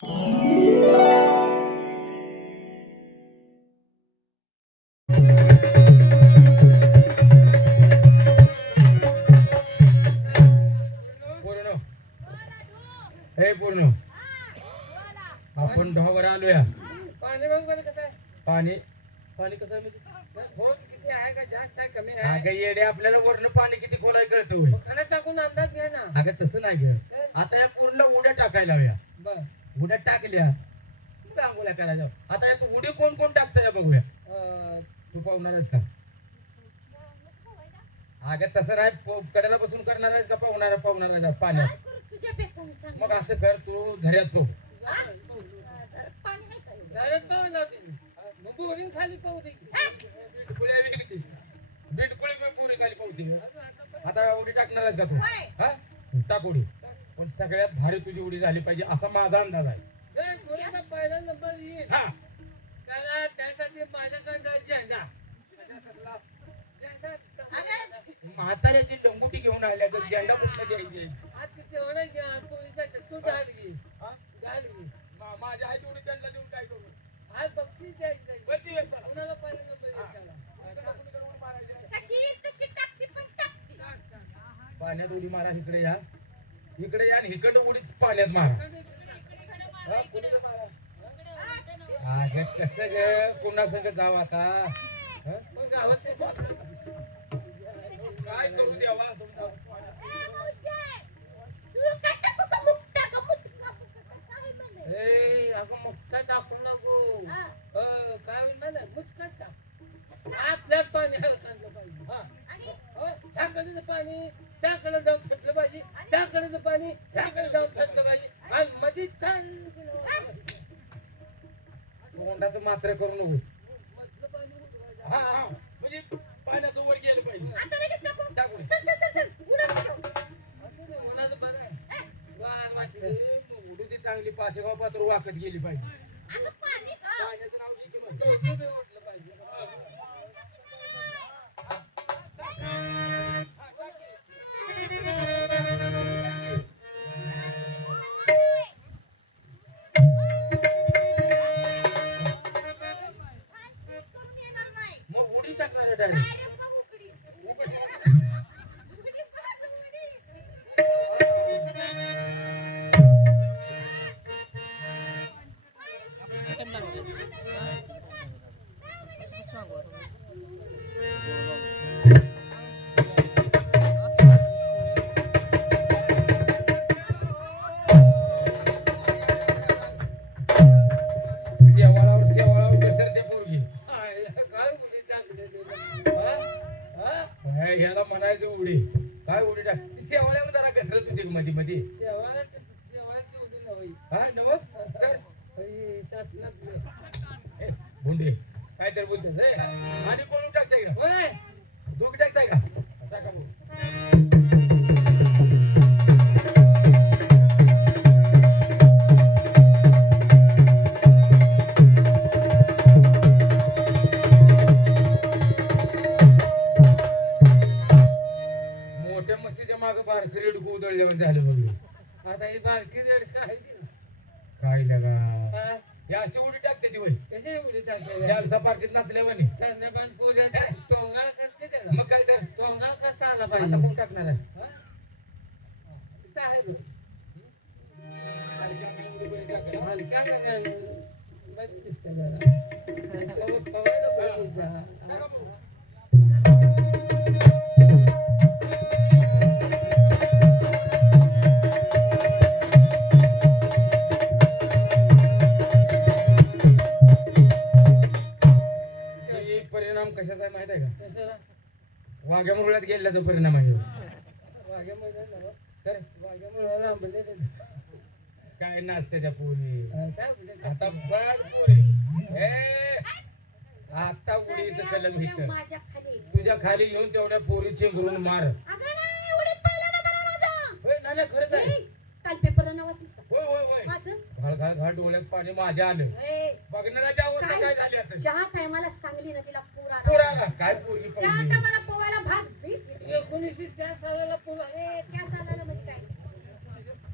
पूर्ण. आपण ढोबर आलोया. पाणी बघ बरं कसं आहे? पाणी. पाणी कसं आहे म्हणजे? हो किती आहे का? जास्त आहे कमी आहे. अगं येडे आपल्याला वरनं पाणी किती खोलाय कळतं. खरं टाकून अंदाज घ्या ना. अगं तसं नाही घ्या. आता या पूर्ण उड्या टाकायला हव्या बर. उड्या टाकल्या. मग आंघोळ्या करायच्या? आता यात उडी कोण कोण टाकतं या बघूया. अं, तू पाहुणारच का? अगं तसं नाही प- कडेला बसून करणार आहेस का पाहुणार पाहुणार पाण्यात मग असं कर तू झऱ्यात पाहू पाहून बोरिंग खाली पाहू दे. बिटकुळ्या विकती बिटकुळी. खाली आता आता उडी टाकणार आहेस का तू? हा? टाक उडी. पण सगळ्यात भारी तुझी उडी झाली पाहिजे असा माझा अंदाज आहे. जर कोणाचा पहिला नंबर येईल. हा. त्याला त्यासाठी माझ्याकडे झेंडा म्हाताऱ्याची लंगुटी घेऊन आल्या तर झेंडा कुठला द्यायची आज किती होणार की आज पोलिसा तू हा? मा- माझ्या आई उडी त्यांना देऊन काय करू? आज बक्षीस द्यायचं आहे. बरं, ती येत चला. कोणाला पहिला नंबर येईल त्याला? कुणीकडे उडी मारायची? पाण्यात उडी मारा इकडे या. इकडे या आणि इकडे पाण्यात मारा. हा, अगं ग? पुन्हा संग जाव आता? मग गावात काय करू देवा? ए अगं मुक्का टाकू नको. अ, काय म्हणणार मुचका टाक. आतल्यात पाणी हलकायचं पाहिजे हा. पाणी. त्याकडे जाऊन फेकलं पाहिजे. त्याकडचं पाणी त्याकडे जाऊन फेकलं पाहिजे. आणि मध्ये तोंडाचं मात्र करू नको. हा हा. म्हणजे पाण्याचं वर गेलं पाहिजे. उडी ती चांगली पाचेगाव पात्र वाकत गेली पाहिजे. पाण्याचं नाव काहीतरी बोलते आणि कोण टाकताय का होय? दोघी टाकताय का? परिणाम कशाचा आहे माहीत आहे का? वाघ्या मुरळ्यात गेल्याचा परिणाम आहे. वाघ्यामुळे झालं. तर वाघ्यामुळे लांबले ते. काय नाचते त्या पोरी? आता पोरी. ए आता उडीचं कलम घेत तुझ्या खाली येऊन तेवढ्या पोरी चिंगरून मार. होय नाल्या खरंच आहे काल होय होय होय. घाल घाल घाल डोळ्यात पाणी माझ्या आलं. बघणाऱ्याच्या अवस्था काय? झाली असेल? ज्या टायमाला सांगली नदीला पूर आला. पूर आला. काय पोरगी त्या पाहिजे टायमाला पोवायला भाग वीस घेतले. एकोणीसशे त्या सालाला त्या सालाला म्हणजे काय?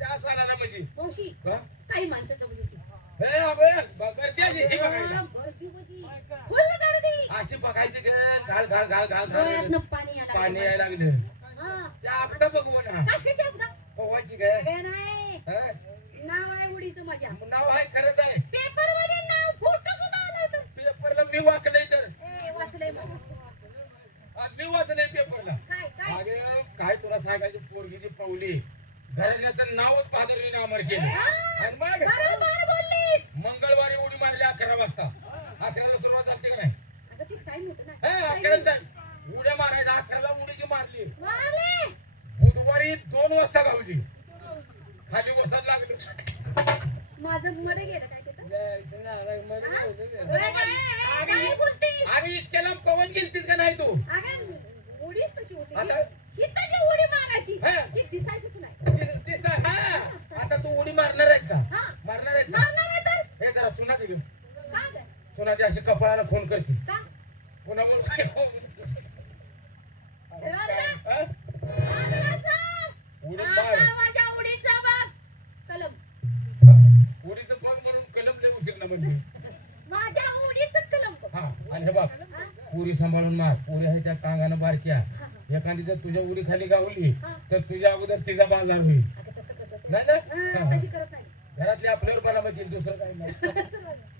त्या सणाला म्हणजे मावशी हा? काही माणसं जमली होती हे अगं, ब- गर्दी आहे ही बघायला. हा, गर्दी होती फुल गर्दी अशी बघायची की घाल घाल घाल घाल घाल डोळ्यातनं पाणी यायला पाणी यायला लागलं. लागलं हा. त्या आपटा बघू ना कशाची अपघात? पवायची काय अगे नाही हा? नाव आहे उडीचं माझ्या नाव आहे खरंच आहे पेपरमध्ये नाव फोटो सुद्धा आलाय तर पेपरला मी वाचलंय तर ए, वाचलंय मला. आ, मी वाचलंय पेपरला काय काय अरे काय तुला सांगायची पोरगीची पावली घराण्याचं नावच पादरी नामर केलं आणि मग बरोबर बोललीस मंगळवारी उडी मारली अकरा वाजता अकराला सुरुवात झाली का नाही अगं ते टाइम होतं ना हे अकरा उड्या मारायच्या अकराला उडीची मारली मारले बुधवारी दोन वाजता गावली खाली बसायला लागलो माझं मध्ये गेलं काय तिथं जायचं नारळमध्ये हा? ठेवलं ए, बे. ए, ए, काय बोलतीस आणि इतक्याला पवन गेलतीस का नाही तू अगं उडीच तशी होती आता ही तर जी उडी मारायची हा. ती दिसायचंच नाही ती- ती सा- हा आता तू उडी मारणार आहेस का हा मारणार आहेस का मारणार नाही तर हे जरा चुना दे घेऊन. का गं? चुना दे अशी कपाळाला फोन करते का कोणामुळे काय राहिलं? हा? राहिलं असं? उडी आता मार माझ्या उडीचा बाप. फोन म्हणून कलम लय उशीर ना म्हणजे. हा आणि हा? पुरी सांभाळून मार. पुरी आहे त्या कांगानं बारक्या. एखादी जर तुझ्या उडी खाली गावली. तर तुझ्या अगोदर तिचा बाजार होईल? नाही ना? करत घरातली आपल्यावर बरामत येईल दुसरं काही नाही.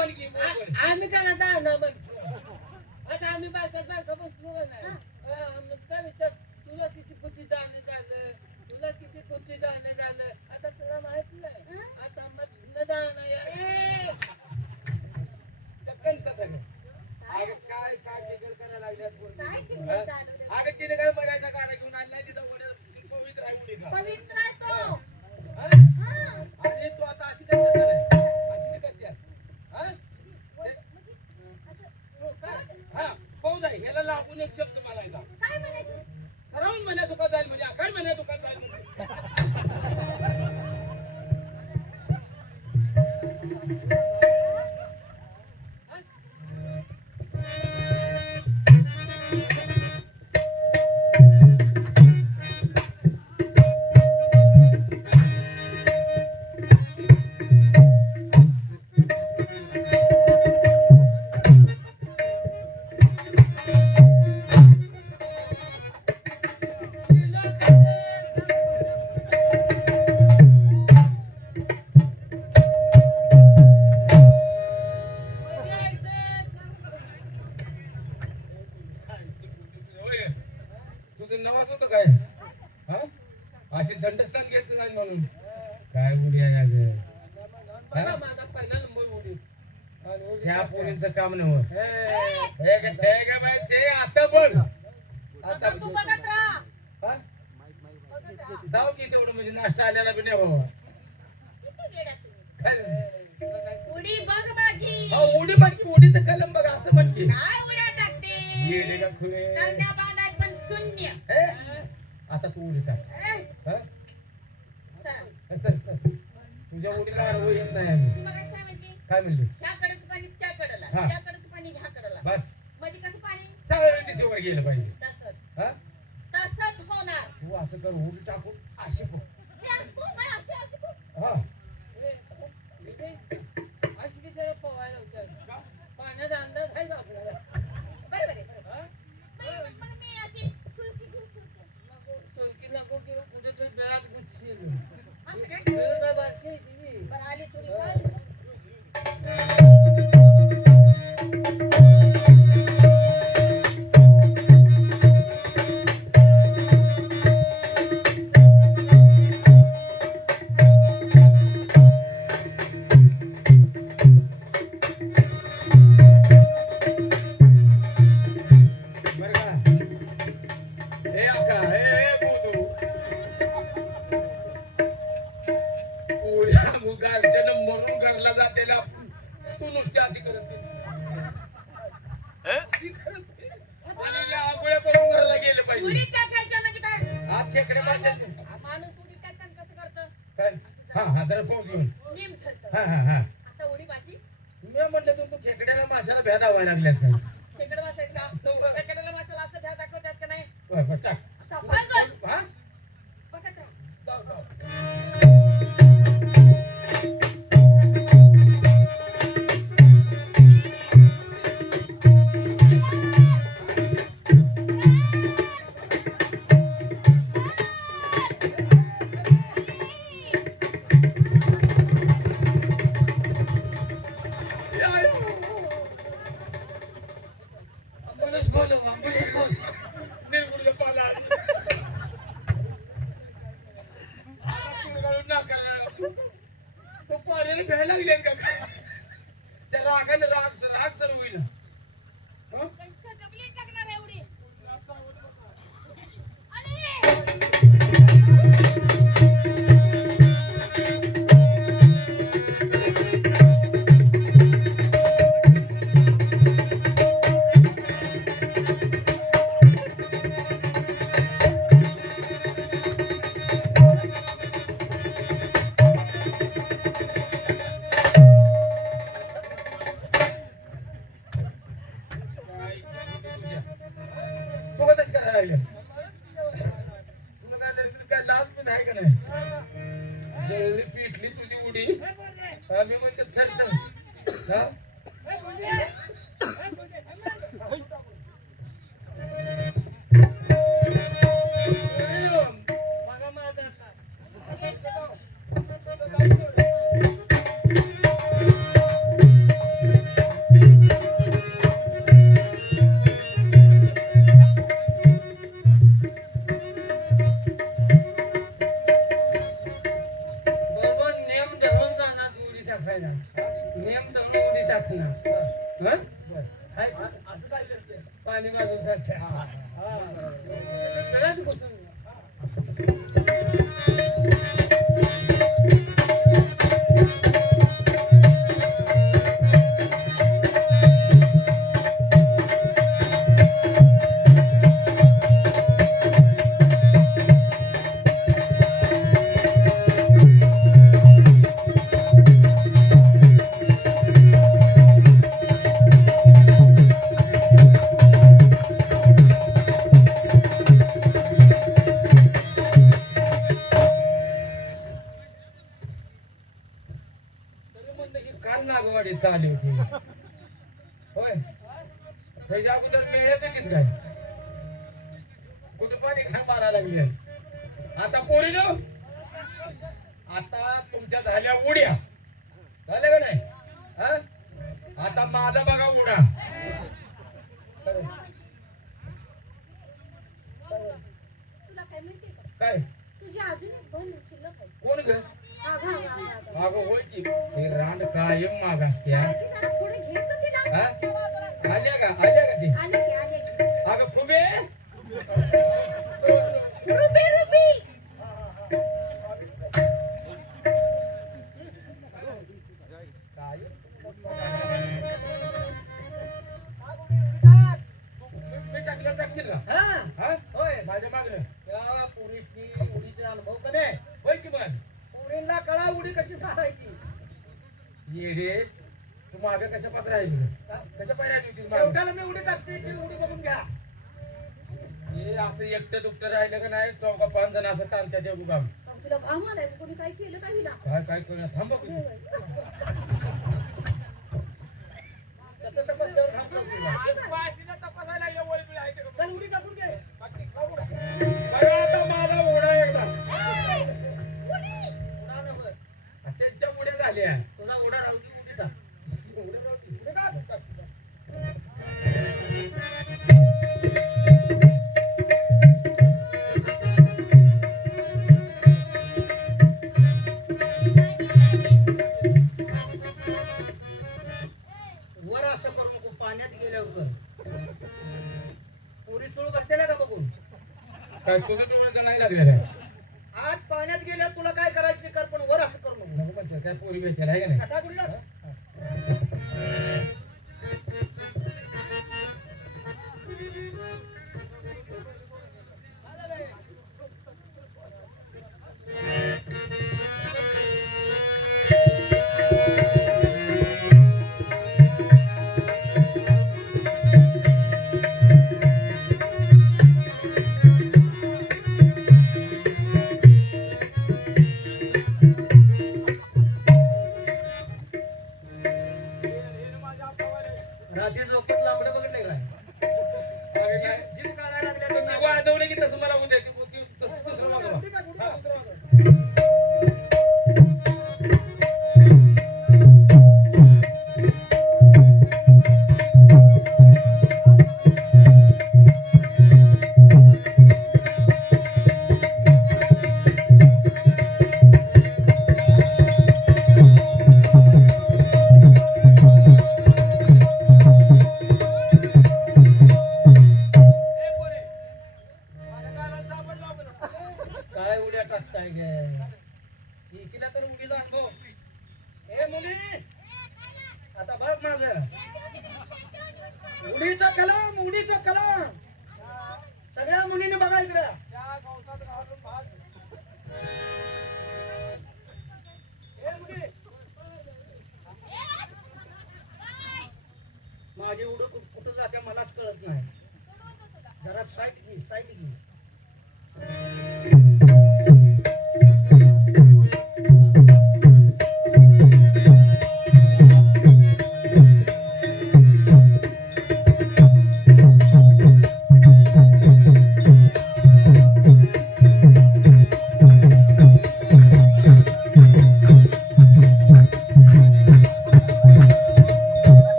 आम्ही त्याला दाना म्हणतो आता आम्ही बायका बायका बसलो का दंडस्थान घेत नाही म्हणून. काय उडी आहे माझा पहिला नंबर उडी आणि उडी. पोरींचं काम नव्ह. हे. हे का छे का बाई छे आता बघ आता आता तू बघत राहा. हा? बघत राहा. जाऊ की तेवढं म्हणजे नाश्ता आलेला बी नाही बाबा किती वेड्यात तुम्ही. काय? उडी बघ माझी. अहो, उडी म्हणकी उडीचं कलम बघा असं म्हणकी काय उड्या टाकते? येडे का खुळे. करण्या बांधाय पण शून्य. हे? आता तू उडी टाक ए, हा? चला. चल, चल. तुझ्या उडीला अडवू येत नाही आम्ही. मगाशी काय म्हणली? काय म्हणली? ह्याकडेच पाणी त्याकडेला. हा. त्याकडेच पाणी ह्याकडेला. बस. मध्ये कसं पाणी? दिशेवर गेलं पाहिजे. तसंच. हा? तसंच होणार. तू असं कर उडी टाकून अशी. म्हटलं तू तू खेकड्याला माशाला भ्या दावायला लागल्यास का? खेकडे का खेकड्याला माशाला असं भ्या दाखवतात का नाही? बरं, बरं, टाक. तो पाण्याने प्यायला लागले का? त्या रागाने राग राग जर होईल. करायला तुला काय लागलं? काय लाज पण आहे का नाही जळली पिटली तुझी उडी आम्ही म्हणते चल चल हा? टाकायला नेम धरून उडी टाकणार. असं पाणी बाजून सारख्या त्याला बी घुसून नागवाडीत आली होती. होय. त्याच्या अगोदर मी येते कीच काय? कुठे पाणी मारा लागली आता पोरी आता तुमच्या झाल्या उड्या. झाल्या का नाही? हा? आता माझा बघा उडा. तुला काय का? तुझी अजून कोण ग? अगं होय की हे रांड कायम माग असत्या ती जरा पुढे घेतं तिला. हा? आल्या का आल्या का ती. अगं फुबे कोणी काय केलं काय विना काय काय करू थांबा कुठे त्याचं तुला. आता चल उडी टाकून घे. माझा ओढा एकदा. उडा नव्हं. त्यांच्या पुढे झाल्या आज पाण्यात गेल्या तुला काय करायचं ते कर पण वर असं करू काय पोरी बेचारा आहे का नाही? रात्री झोपत लांबडं बघितलंय काय जिम काढायला लागल्या वाढवलं की तसं मला उद्या काय गे? तिला तर मुलीचा अनुभव. हे मुली! आता बघ माझ उडीचा कलम उडीचा कलम. सगळ्या मुलीने बघा इकडे. माझी उड कुठं जाते मलाच कळत नाही. जरा साईट घे साईट घे.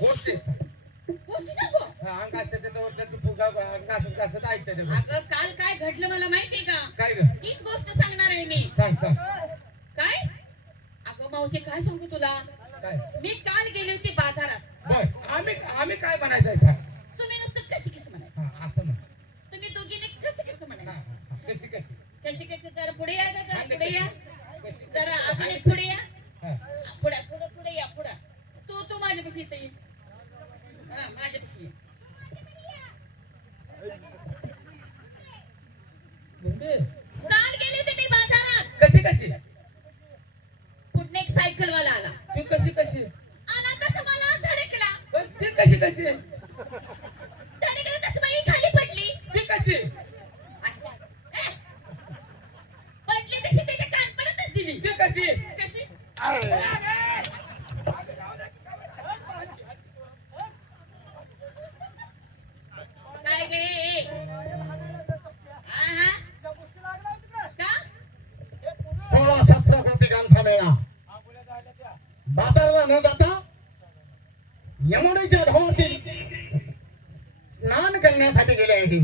उठते अंग असतं त्याचं अंग काल काय घडलं मला माहितीये का? काय ग? साताराला न जाता यमुनेच्या ढोवरती स्नान करण्यासाठी गेले आहे.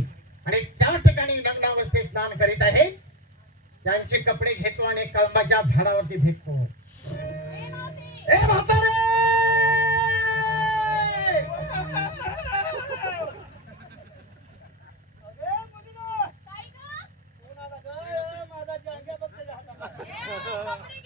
आणि त्या ठिकाणी लग्नावस्थे स्नान करीत आहे. त्यांचे कपडे घेतो आणि कळंबाच्या झाडावरती भेटतो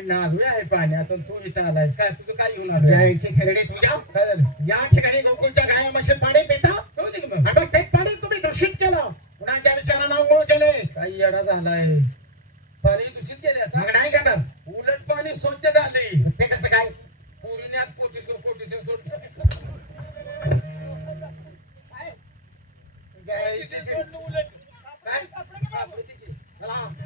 तिकडनं आलोय पाण्यात तू इथं आलाय. काय तुझं काय येऊन आलोय? जायचे खेरडे तुझ्या? या ठिकाणी गोकुळच्या गाया मशी पाणी पिता आणि पाणी तुम्ही दूषित केलं. कुणाच्या विचारानं आंघोळ केले? काही येडा झालाय. पाणी दूषित केले आता. नाही का उलट पाणी स्वच्छ झाले. ते कसं काय? पुरण्यात कोटीश्वर कोटीश्वर सोडलं. उलट. काय?